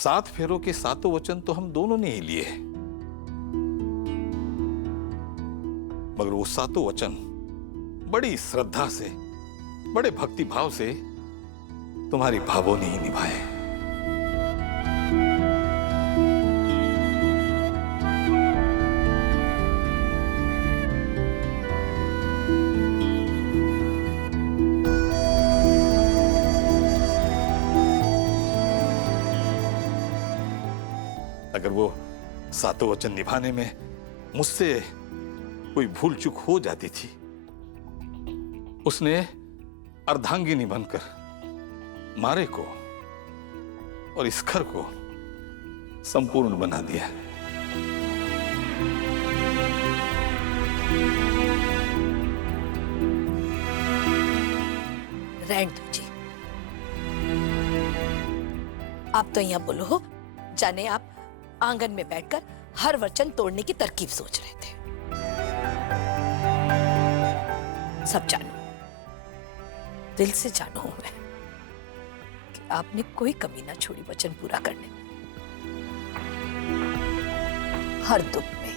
7 फेरों के 7 वचन तो हम दोनों ने ही लिए हैं, मगर वो 7 वचन बड़ी श्रद्धा से, बड़े भक्ति भाव से तुम्हारी भावों ने ही निभाए। अगर वो 7 वचन निभाने में मुझसे कोई भूल चूक हो जाती थी, उसने अर्धांगिनी बनकर मारे को और इस घर को संपूर्ण बना दिया। रहने दो जी, आप तो यहाँ बोलो हो जाने आप आंगन में बैठकर हर वचन तोड़ने की तरकीब सोच रहे थे। सब जानू, दिल से जानू हूं मैं कि आपने कोई कमी ना छोड़ी वचन पूरा करने में। हर दुख में,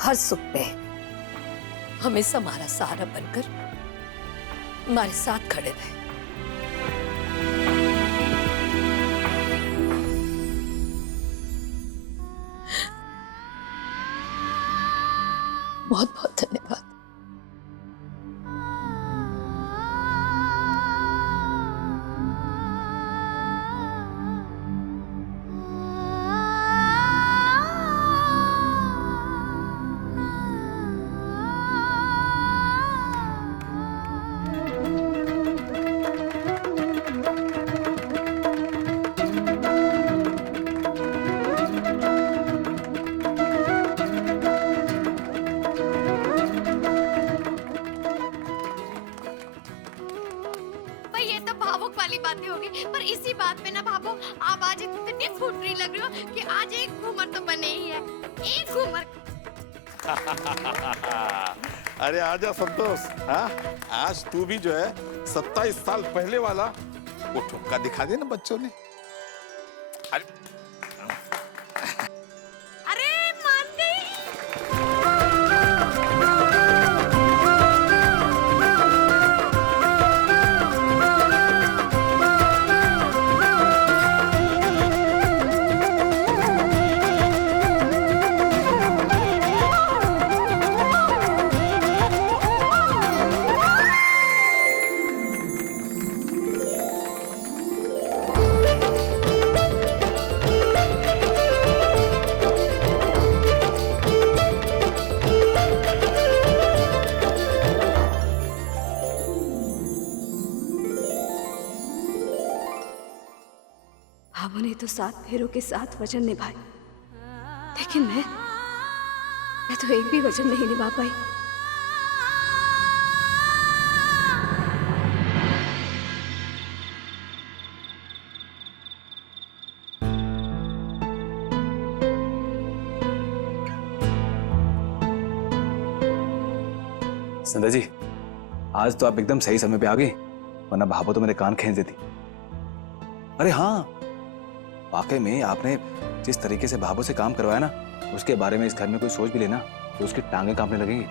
हर सुख में हमेशा हमारा सहारा बनकर हमारे साथ खड़े रहे। बहुत बहुत धन्यवाद। वाली बातें होगी, पर इसी बात पे ना भाभो आप आज इतनी फुटरी लग रही हो कि आज एक घूमर तो बने ही है, एक घूमर। अरे आजा संतोष, हाँ आज तू भी जो है 27 साल पहले वाला वो ठुमका दिखा दे ना बच्चों ने। अरे मान गई। भावों ने तो 7 फेरों के 7 वचन निभाए, लेकिन मैं तो एक भी वचन नहीं निभा पाई। संध्या जी, आज तो आप एकदम सही समय पे आ गई, वरना भाभो तो मेरे कान खींच देती। अरे हाँ, वाकई में आपने जिस तरीके से भाभो से काम करवाया ना, उसके बारे में इस घर में कोई सोच भी लेना तो उसकी टांगें कांपने लगेंगी।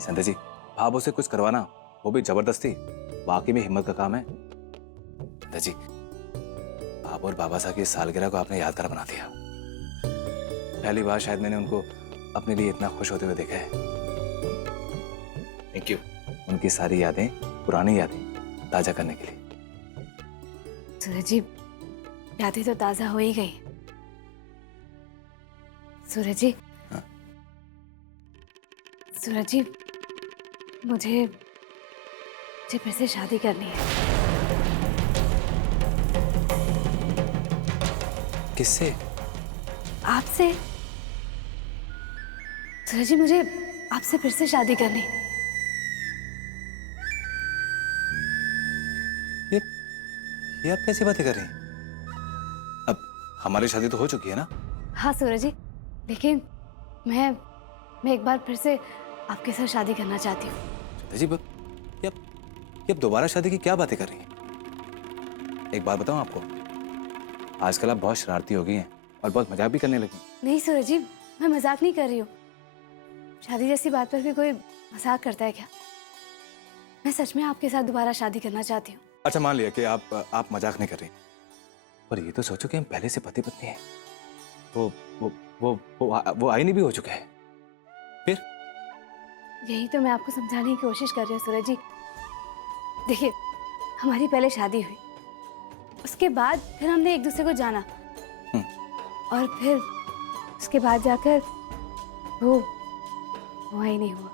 संध्या जी, भाभो से कुछ करवाना, वो भी जबरदस्ती, वाकई में हिम्मत का काम है। संध्या जी, भाभो और बाबा साहब की सालगिरह को आपने यादगार बना दिया। पहली बार शायद मैंने उनको अपने लिए इतना खुश होते हुए देखा है। Thank you. उनकी सारी यादें, पुरानी यादें ताजा करने के लिए। सूरज जी, यादें तो ताजा हो ही गई। सूरज जी, हाँ? सूरज जी, मुझे फिर से शादी करनी है। किससे? आपसे। सूरज जी, मुझे आपसे फिर से शादी करनी। ये आप कैसी बातें कर रही हैं? अब हमारी शादी तो हो चुकी है ना? हाँ सूरज जी, लेकिन मैं एक बार फिर से आपके साथ शादी करना चाहती हूँ। जी, ये अब दोबारा शादी की क्या बातें कर रही हैं? एक बात बताऊं आपको, आजकल आप बहुत शरारती हो गई हैं और बहुत मजाक भी करने लगी। नहीं सूरज जी, मैं मजाक नहीं कर रही हूँ। शादी जैसी बात पर भी कोई मजाक करता है क्या? मैं सच में आपके साथ दोबारा शादी करना चाहती हूँ। अच्छा, मान लिया कि आप मजाक नहीं कर रही, पर ये तो सोचो कि हम पहले से पति पत्नी हैं। वो आईनी भी हो चुका है। फिर यही तो मैं आपको समझाने की कोशिश कर रही हूँ सूरज जी। देखिए, हमारी पहले शादी हुई, उसके बाद फिर हमने एक दूसरे को जाना, और फिर उसके बाद जाकर वो ही नहीं हुआ।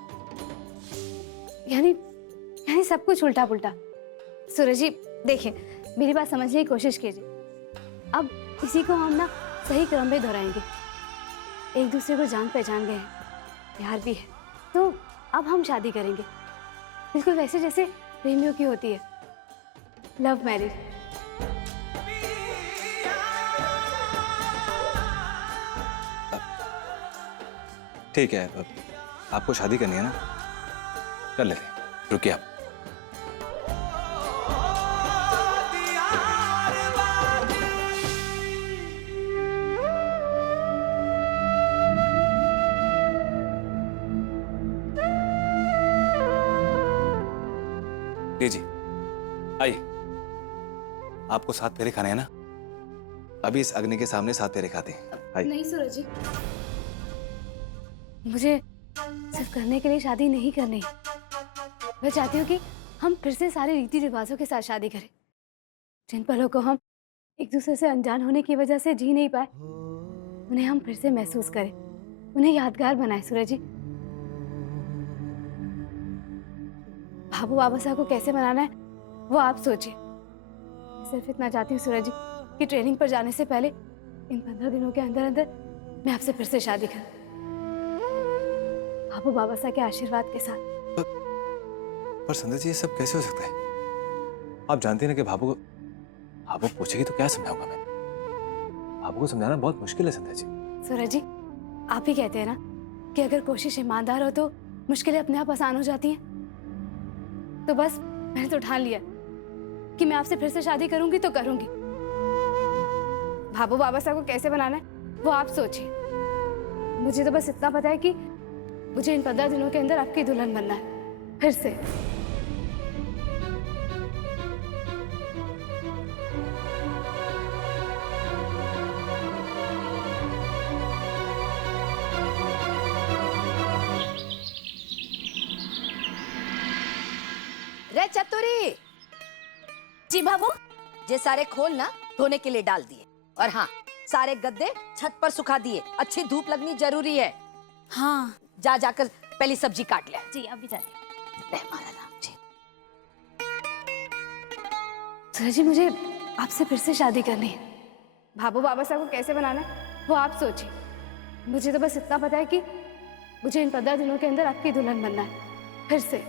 यानी सब कुछ उल्टा पुल्टा। सूरज जी देखिए, मेरी बात समझने की कोशिश कीजिए। अब इसी को हम ना सही क्रम में दोहराएंगे। एक दूसरे को जान पहचान गए हैं, प्यार भी है, तो अब हम शादी करेंगे बिल्कुल वैसे जैसे प्रेमियों की होती है, लव मैरिज। ठीक है, आपको शादी करनी है ना, कर लेते हैं। रुकिए आप। लीजिए, आइए। आपको 7 फेरे खाने हैं ना? अभी इस अग्नि के सामने 7 फेरे खाते हैं। आइए। नहीं सूरज जी, मुझे सिर्फ करने के लिए शादी नहीं करनी। मैं चाहती हूँ कि हम फिर से सारे रीति रिवाजों के साथ शादी करें। जिन पलों को हम एक दूसरे से अनजान होने की वजह से जी नहीं पाए, उन्हें हम फिर से महसूस करें, उन्हें यादगार बनाए। सूरज जी, भाभू बाबा साहब को कैसे मनाना है वो आप सोचिए। सिर्फ इतना चाहती हूँ सूरज जी कि ट्रेनिंग पर जाने से पहले इन 15 दिनों के अंदर अंदर मैं आपसे फिर से शादी करूं, भाभू बाबा साहब के आशीर्वाद के साथ। पर संध्या जी, ये सब कैसे हो सकता है? आप जानते हैं ना कि भाभू पूछेगी तो क्या समझाऊंगा मैं? भाभू को समझाना बहुत मुश्किल है संध्या जी। सूरज जी, आप ही कहते हैं ना कि अगर कोशिश ईमानदार हो तो मुश्किलें अपने आप आसान हो जाती हैं। तो बस मैंने तो ठान लिया कि मैं आपसे फिर से शादी करूंगी तो करूंगी। भाभू बाबा साहब को कैसे बनाना है वो आप सोचिए। मुझे तो बस इतना पता है कि मुझे इन 15 दिनों के अंदर आपकी दुल्हन बनना है फिर से। रे चतुरी। जी बाबू, ये सारे खोल ना धोने के लिए डाल दिए, और हाँ, सारे गद्दे छत पर सुखा दिए। अच्छी धूप लगनी जरूरी है। हाँ, जाकर पहली सब्जी काट ले। जी अभी जाते। हमारा राम जी। सूरज जी, मुझे आपसे फिर से शादी करनी है। भाभू बाबा साहब को कैसे बनाना है वो आप सोचिए। मुझे तो बस इतना पता है कि मुझे इन 15 दिनों के अंदर आपकी दुल्हन बनना है फिर से।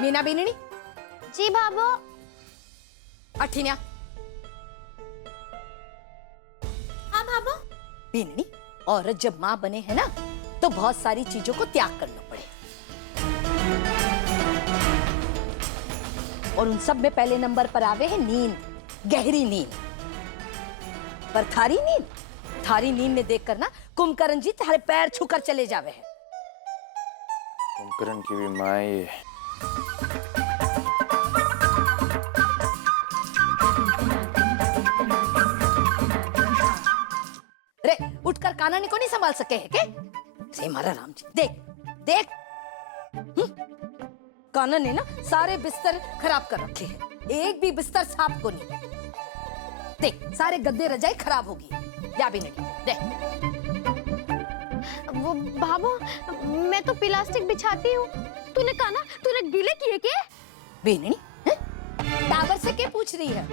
मीना बीननी। जी भाभो। अठिन्या। हाँ भाभो। बीननी, औरत जब माँ बने है ना तो बहुत सारी चीजों को त्याग करना पड़े, और उन सब में पहले नंबर पर आवे है नींद, गहरी नींद। पर थारी नींद ने देखकर ना कुंभकर्ण जी तुम्हारे पैर छूकर चले जावे है। कुंभकर्ण की भी माई। रे, उठकर कान्हा को नहीं संभाल सके है के? रे मारा राम जी, देख कान्हा ने ना सारे बिस्तर खराब कर रखे हैं, एक भी बिस्तर साफ को नहीं। देख, सारे गद्दे रजाई खराब होगी। या भी नहीं देख। वो भाभो, मैं तो प्लास्टिक बिछाती हूँ। तूने कहा ना, तूने गीले किए के? बेननी, टावर से क्या पूछ रही है?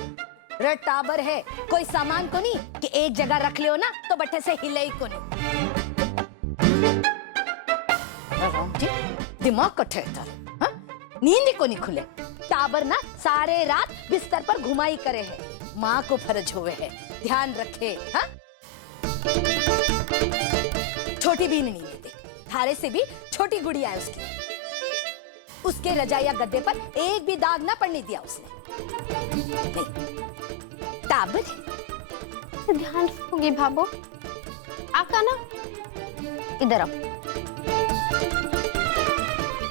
रे टाबर है, कोई सामान को नहीं कि एक जगह रख ले हो ना तो बट्टे से हिले ही को नहीं। राम जी, दिमाग कट्ठे था, हाँ? नींद को नहीं खुले। टाबर ना सारे रात बिस्तर पर घुमाई करे है। माँ को फर्ज हुए है, ध्यान रखे, हाँ? छोटी भी नहीं देती, थारे से भी छोटी गुड़िया है उसकी। उसके रजाया गद्दे पर एक भी दाग ना पड़ने दिया उसने। नहीं, टाबर है। ध्यान रखोगी भाभो। आका ना, इधर आओ।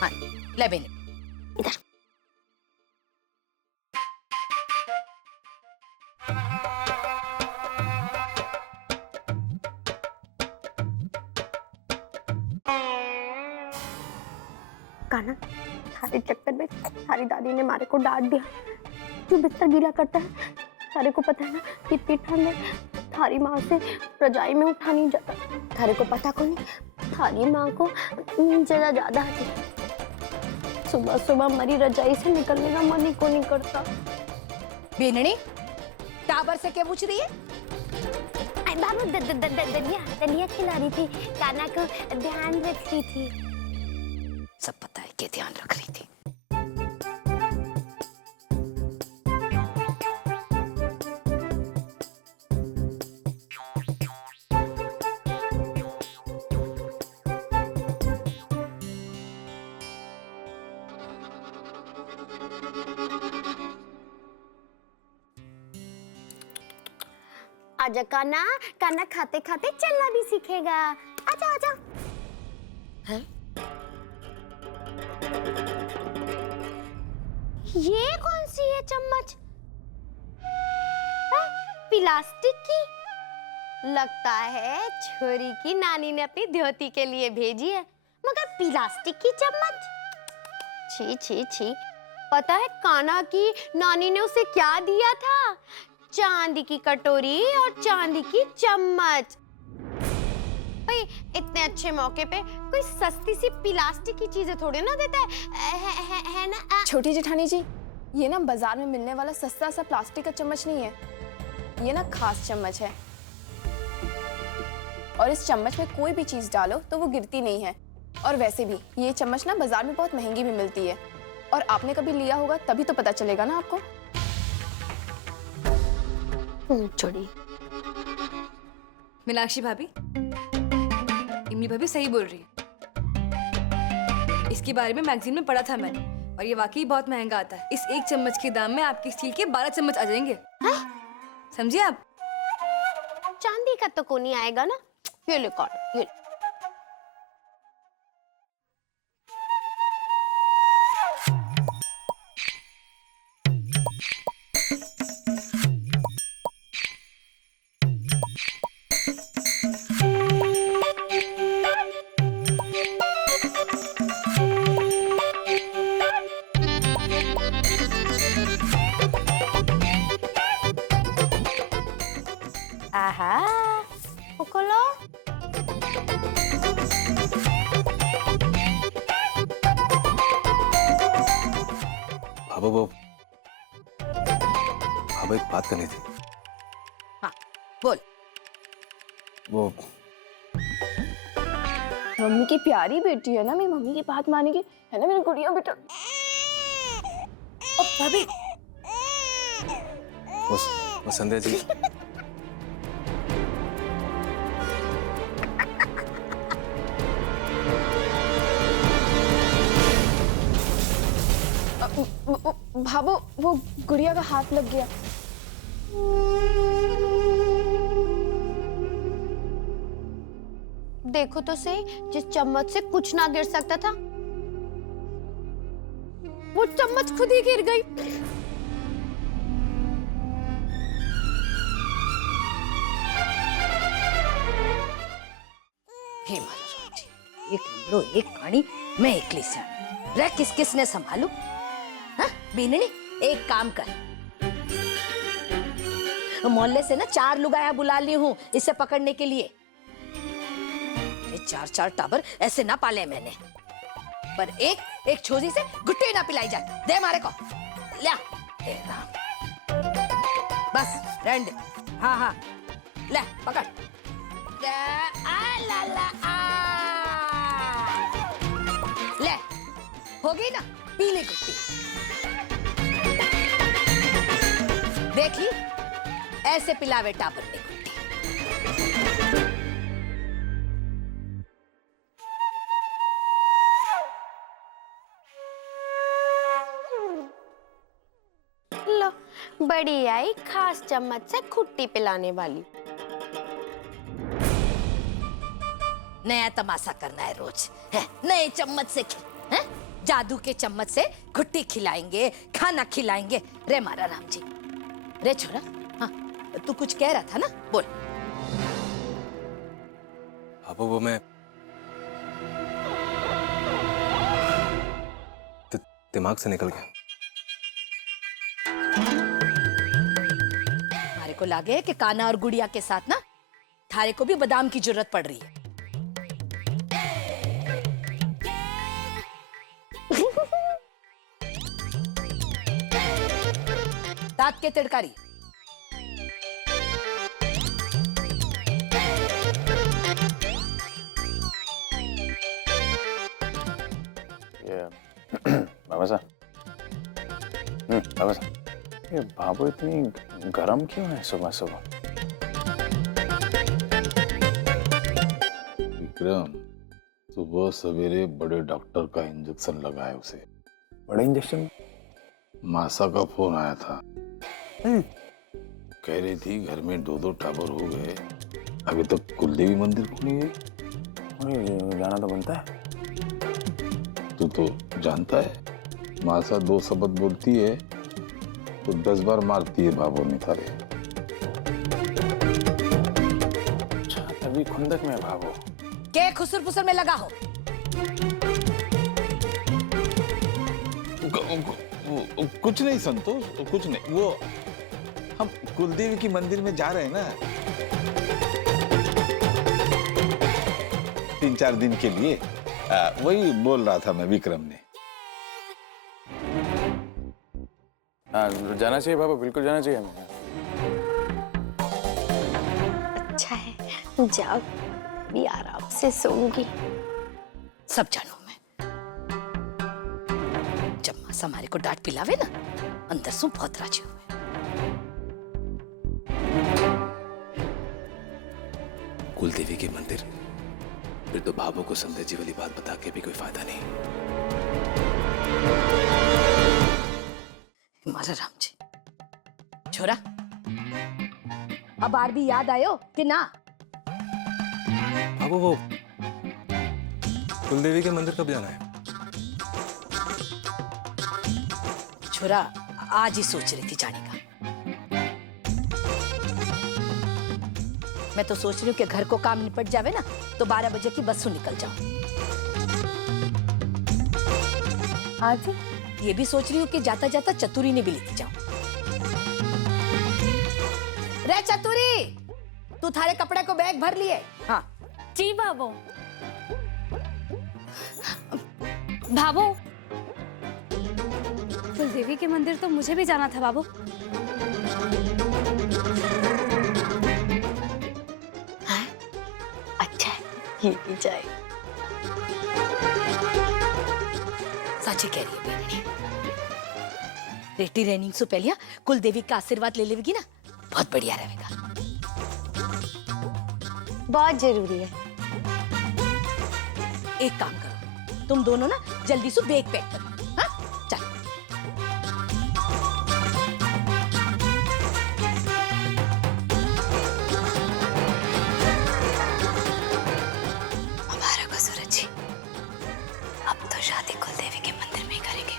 हाँ, ले बेने, इधर। काना, थारे चक्कर में थारी दादी ने मारे को डांट दिया। तू बिस्तर गीला करता है, थारे को पता है ना कितनी ठंड है। थारी माँ से रजाई में उठा नहीं जाता। थारे को पता को नहीं, थारी माँ को नींद ज्यादा आती। सुबह सुबह मरी रजाई से निकलने का मन ही को नहीं करता। बेननी, टाबर से क्या पूछ रही है? बाबू दलिया खिला रही थी, काना को ध्यान रख रही थी। सब पता है कि ध्यान रख रही थी। आजा काना, काना खाते खाते चलना भी सीखेगा। आजा आजा। है? ये कौन सी है चम्मच? प्लास्टिक की। लगता है छोरी की नानी ने अपनी धोती के लिए भेजी है, मगर प्लास्टिक की चम्मच। छी छी छी। पता है काना की नानी ने उसे क्या दिया था? चांदी की कटोरी और चांदी की चम्मच। भाई इतने अच्छे मौके पे कोई सस्ती सी प्लास्टिक की चीजें थोड़ी ना देता है ना। छोटी जेठानी जी, ये ना बाजार में मिलने वाला सस्ता सा प्लास्टिक का चम्मच नहीं है, ये ना खास चम्मच है। और इस चम्मच में कोई भी चीज डालो तो वो गिरती नहीं है। और वैसे भी ये चम्मच ना बाजार में बहुत महंगी भी मिलती है, और आपने कभी लिया होगा तभी तो पता चलेगा ना आपको। छोड़ी। मीनाक्षी भाभी, इमली भाभी सही बोल रही है। इसके बारे में मैगजीन में पढ़ा था मैंने, और ये वाकई बहुत महंगा आता है। इस एक चम्मच के दाम में आपके स्टील के 12 चम्मच आ जाएंगे। समझिए आप? चांदी का तो कोई नहीं आएगा ना। ये ले कौन, ये आहा, उकोलो। बाबू एक बात करनी थी। हाँ, बोल। वो मम्मी की प्यारी बेटी है ना, मेरी मम्मी की बात मानेगी, है ना मेरी गुड़िया बेटा। ओ भाभी, वो संध्या जी, भाभो वो गुड़िया का हाथ लग गया। देखो तो सही, जिस चम्मच से कुछ ना गिर सकता था, वो चम्मच खुद ही गिर गई। हे महाराज जी, एक लो एक कहानी मैं एकली से रे किस किसने संभालू? हाँ बीननी, एक काम कर, मोहल्ले से ना 4 लुगाया बुला ली हूँ इसे पकड़ने के लिए। ये 4 टाबर ऐसे ना पाले मैंने, पर एक छोरी से गुट्टे ना पिलाई जाए। दे मारे को, लिया। हे राम। बस रहने दे। हाँ हाँ ले पकड़। ला ला ले हो गई ना, पी ले गुट्टी। देख ली, ऐसे पिलावे टाबर ने गुट्टी। लो, बड़ी आई खास चम्मच से खुट्टी पिलाने वाली। नया तमाशा करना है रोज, है? नए चम्मच से है? जादू के चम्मच से घुट्टी खिलाएंगे, खाना खिलाएंगे। रे मारा राम जी, रे छोरा, हाँ तू कुछ कह रहा था ना, बोल। अब वो मैं दिमाग से निकल गया। हमारे को लगे कि काना और गुड़िया के साथ ना थारे को भी बादाम की जरूरत पड़ रही है। दांत के तिड़कारी। बाबा साहब, बाबा साहब, ये बाबू इतनी गरम क्यों है सुबह सुबह? विक्रम, सुबह सवेरे बड़े डॉक्टर का इंजेक्शन लगाए उसे। बड़ा इंजेक्शन? मासा का फोन आया था, कह रही थी घर में 2-2 टावर हो गए, अभी तक कुलदेवी मंदिर को नहीं गई। जाना तो बनता है। तू तो जानता है, मासा 2 शब्द बोलती है तो 10 बार मारती है बाबू ने थारे। अच्छा, तभी खुंदक में बाबू के खुसर फुसर में लगा हो। कुछ नहीं संतोष, कुछ नहीं। वो हम कुलदेवी की मंदिर में जा रहे हैं ना 3-4 दिन के लिए, वही बोल रहा था मैं विक्रम ने। हाँ, जाना चाहिए बाबा, बिल्कुल जाना चाहिए हमें। अच्छा है, जाओ, भी आराम से सोऊंगी। सब जानू मैं, जब मासा हमारे को डांट पिलावे ना, अंदर से बहुत राजी हुए। कुलदेवी के मंदिर, फिर तो भाभो को संदेह जी वाली बात बता के भी कोई फायदा नहीं। मारा राम जी, छोरा, अब आर भी याद आयो कि ना? भाभो, वो कुलदेवी के मंदिर कब जाना है? छोरा, आज ही सोच रही थी जाने का। मैं तो सोच रही हूँ कि घर को काम निपट जावे ना तो 12 बजे की बस से निकल जाऊं। आज ये भी सोच रही हूँ कि जाता जाता चतुरी ने भी लेती जाऊं। रे चतुरी, तू थारे कपड़े को बैग भर लिए? हाँ जी बाबू। बाबू, कुलदेवी के मंदिर तो मुझे भी जाना था बाबू। अच्छा है, ये भी जाए। साची कह रही है बेटी। रेटी रेनिंग से पहले कुलदेवी का आशीर्वाद ले लेगी ना, बहुत बढ़िया रहेगा। बहुत जरूरी है। एक काम करो, तुम दोनों ना जल्दी से बैग पैक करो। हाँ चल। हमारा को सूरज जी, अब तो शादी कुलदेवी के मंदिर में ही करेंगे।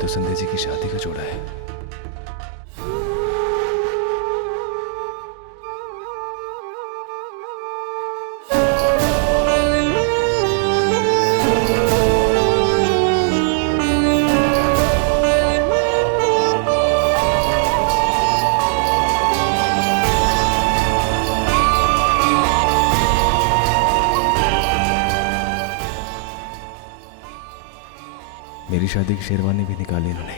तो संध्या जी की शादी का जोड़ा है। मेरी शादी की शेरवानी भी निकाली इन्होंने।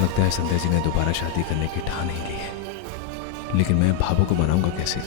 लगता है संध्या जी ने दोबारा शादी करने की ठान नहीं ली है, लेकिन मैं भाभो को मनाऊंगा कैसे?